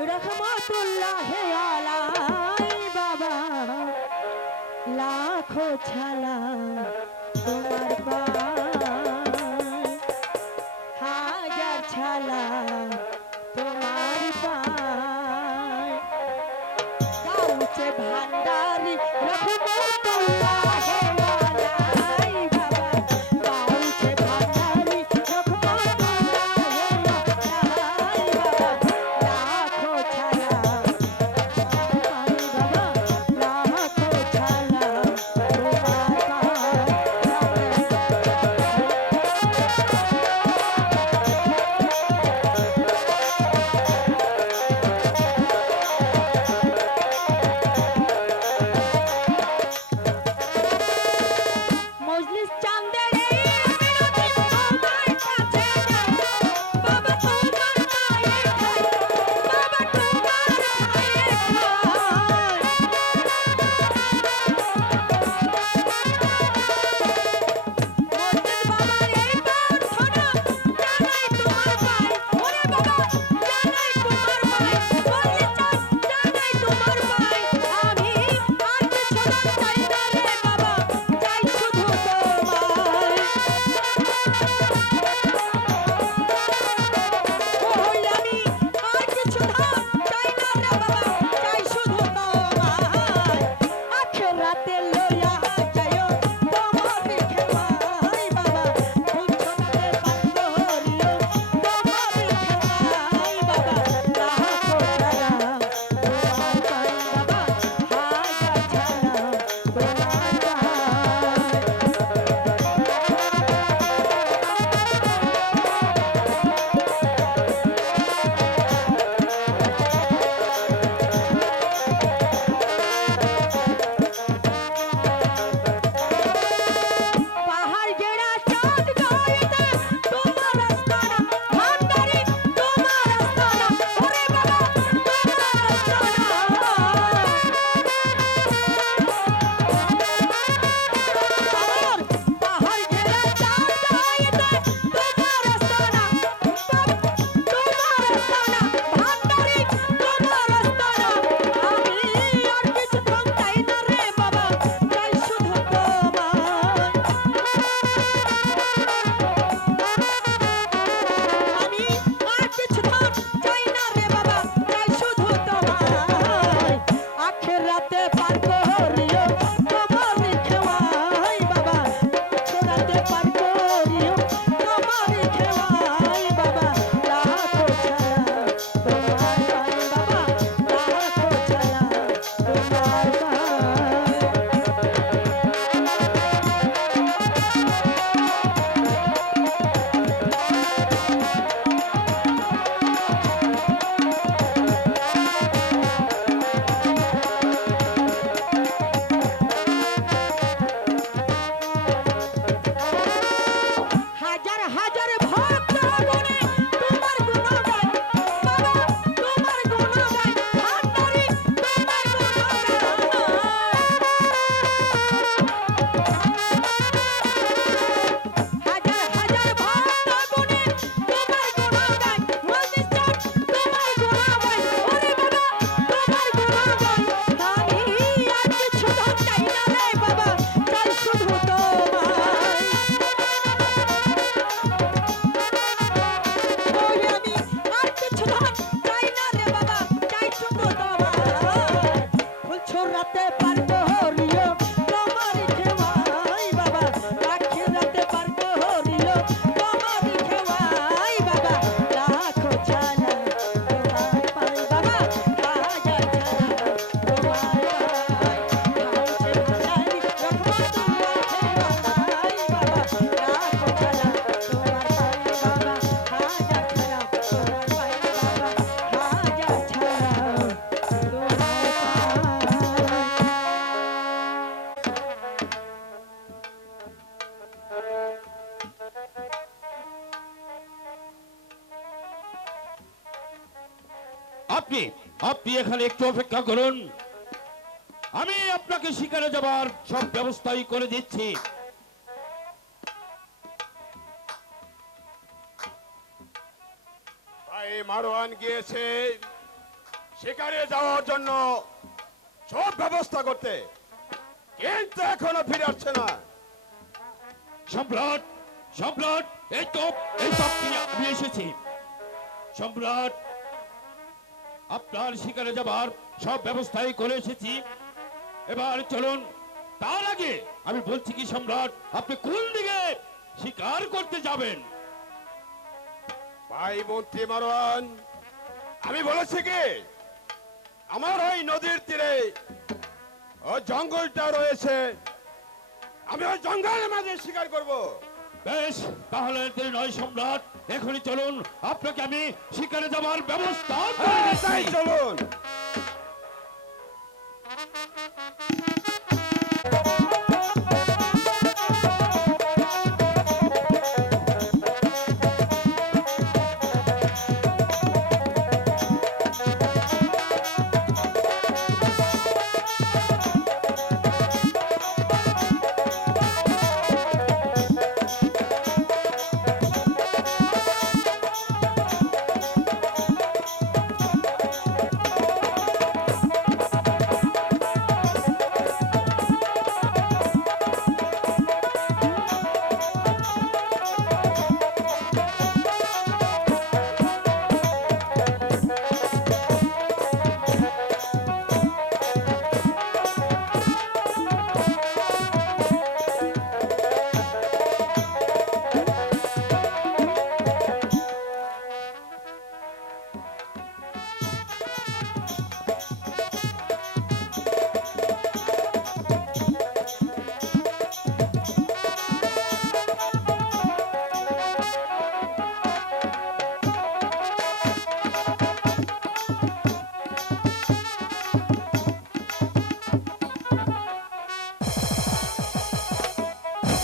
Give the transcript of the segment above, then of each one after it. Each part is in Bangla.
রহমতুল্লাহ আলাই বাবা লাখো ছালা তোমার পায় হাজার ছালা তোমার পায় গাউছে ভান্ডারি রহমতুল্লাহ আলাই বাবা গাউছে ভান্ডারি রহমতুল্লাহ আলাই বাবা লাখো ছালা আপনি আপনি এখানে একটু অপেক্ষা করুন, আমি আপনাকে শিকারে যাবার সব ব্যবস্থাই করে দিচ্ছি। ভাই মারওয়ান গিয়েছে শিকারে যাওয়ার জন্য সব ব্যবস্থা করতে, কিন্তু এখনো ফিরে আসছে না। সম্রাট, সম্রাট, এই তো আমি এসেছি। সম্রাট, আপনার শিকারে যাবার সব ব্যবস্থাই করে এসেছি, এবার চলুন। তার আগে আমি বলছি কি সম্রাট, আপনি কোন দিকে শিকার করতে যাবেন? ভাই মন্ত্রী মারওয়ান, আমি বলেছি কি, আমার ওই নদীর তীরে ওই জঙ্গলটা রয়েছে, আমি ওই জঙ্গলের মাঝে শিকার করব। বেশ, তাহলে দেরি নয় সম্রাট, এখনই চলুন, আপনাকে আমি শিকারে যাবার ব্যবস্থা করে দিচ্ছি। তাই চলুন।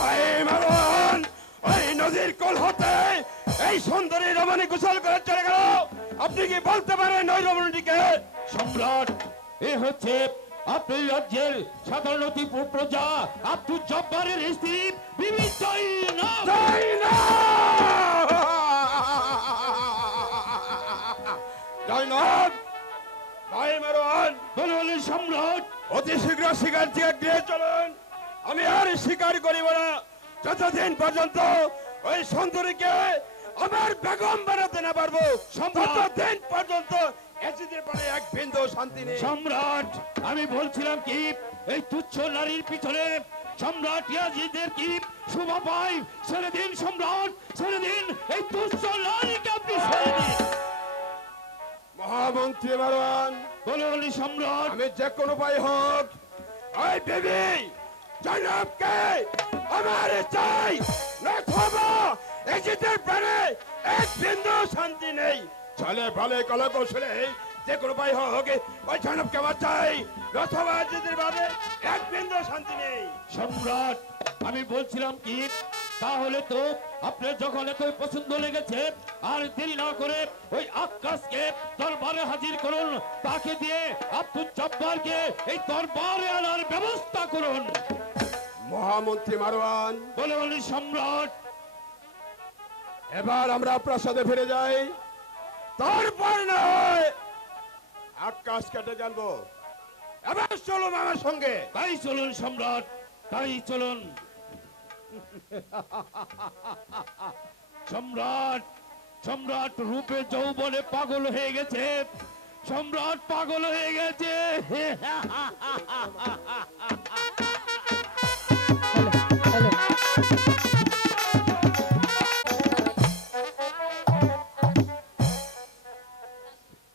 ভাই মারওয়ান, ওই নদীর কোল হতে এই সুন্দরী রমণী গোসল করে চলে গেল। আপনি কি বলতে পারেন ওই রমণীটিকে? সম্রাট, এ হচ্ছে আপনার রাজ্যের সাধারণ প্রজা আব্দুল জব্বারের স্ত্রী বিবি জয়নব। তাই না? জয়নব, ভাই মারওয়ান, বলুন সম্রাট। অতি শীঘ্র শিকার থেকে গৃহে চলুন। আমি আর শিকার করিব না যতদিন পর্যন্ত ওই সুন্দরীকে আমার বেগম বানাতে না পারবো, ততদিন পর্যন্ত এজিদের পরে এক বিন্দু শান্তি নেই। সম্রাট, আমি বলছিলাম কি, এই তুচ্ছ নারীর পিছনে সম্রাট ইয়াজিদের কি শোভা পায়? ছেড়ে দিন সম্রাট, ছেড়ে দিন এই তুচ্ছ নারীকে, আপনি ছেড়ে দিন। মহামন্ত্রী মারওয়ান, বলুন সম্রাট। আমি যে কোনো উপায় হোক ওই বেবি জয়নবকে আমার চাই, নতুবা এজিদের প্রাণে এক বিন্দু শান্তি নেই। চলে ভালো কলা কৌশলে যে কোনো উপায় হোক ওই জয়নবকে আমার চাই, নতুবা এজিদের ভাবে এক বিন্দু শান্তি নেই। সম্রাট, আমি বলছিলাম কি, তাহলে তো আপনার যখন এতই পছন্দ লেগেছে, আর দেরি না করে ওই আক্কাসকে দরবারে হাজির করুন, তাকে দিয়ে আব্দুল জব্বারকে এই দরবারে আনার ব্যবস্থা করুন। মহামন্ত্রী মারওয়ান, বলুন সম্রাট। এবার আমরা প্রাসাদে ফিরে যাই, তারপর না হয় আকাশ কেটে জানবো। এবার চলুন আমার সঙ্গে। তাই চলুন সম্রাট, তাই চলুন। সম্রাট, সম্রাট রূপে যৌবনে পাগল হয়ে গেছে, সম্রাট পাগল হয়ে গেছে। হ্যালো,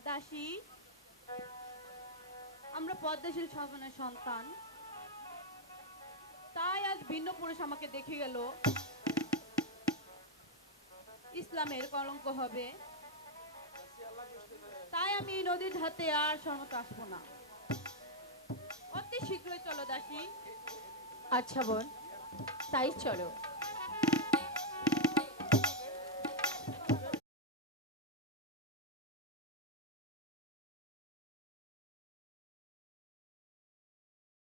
দাসী, আমরা পদ্মশীল শাসনের সন্তান, তাই আজ ভিন্ন পুরুষ আমাকে দেখে গেল ইসলামের কলঙ্ক হবে, তাই আমি এই নদীর ধাতে আর সমত আসবো না। অতি শীঘ্রই চলো দাসী। আচ্ছা বোন, তাই চলো।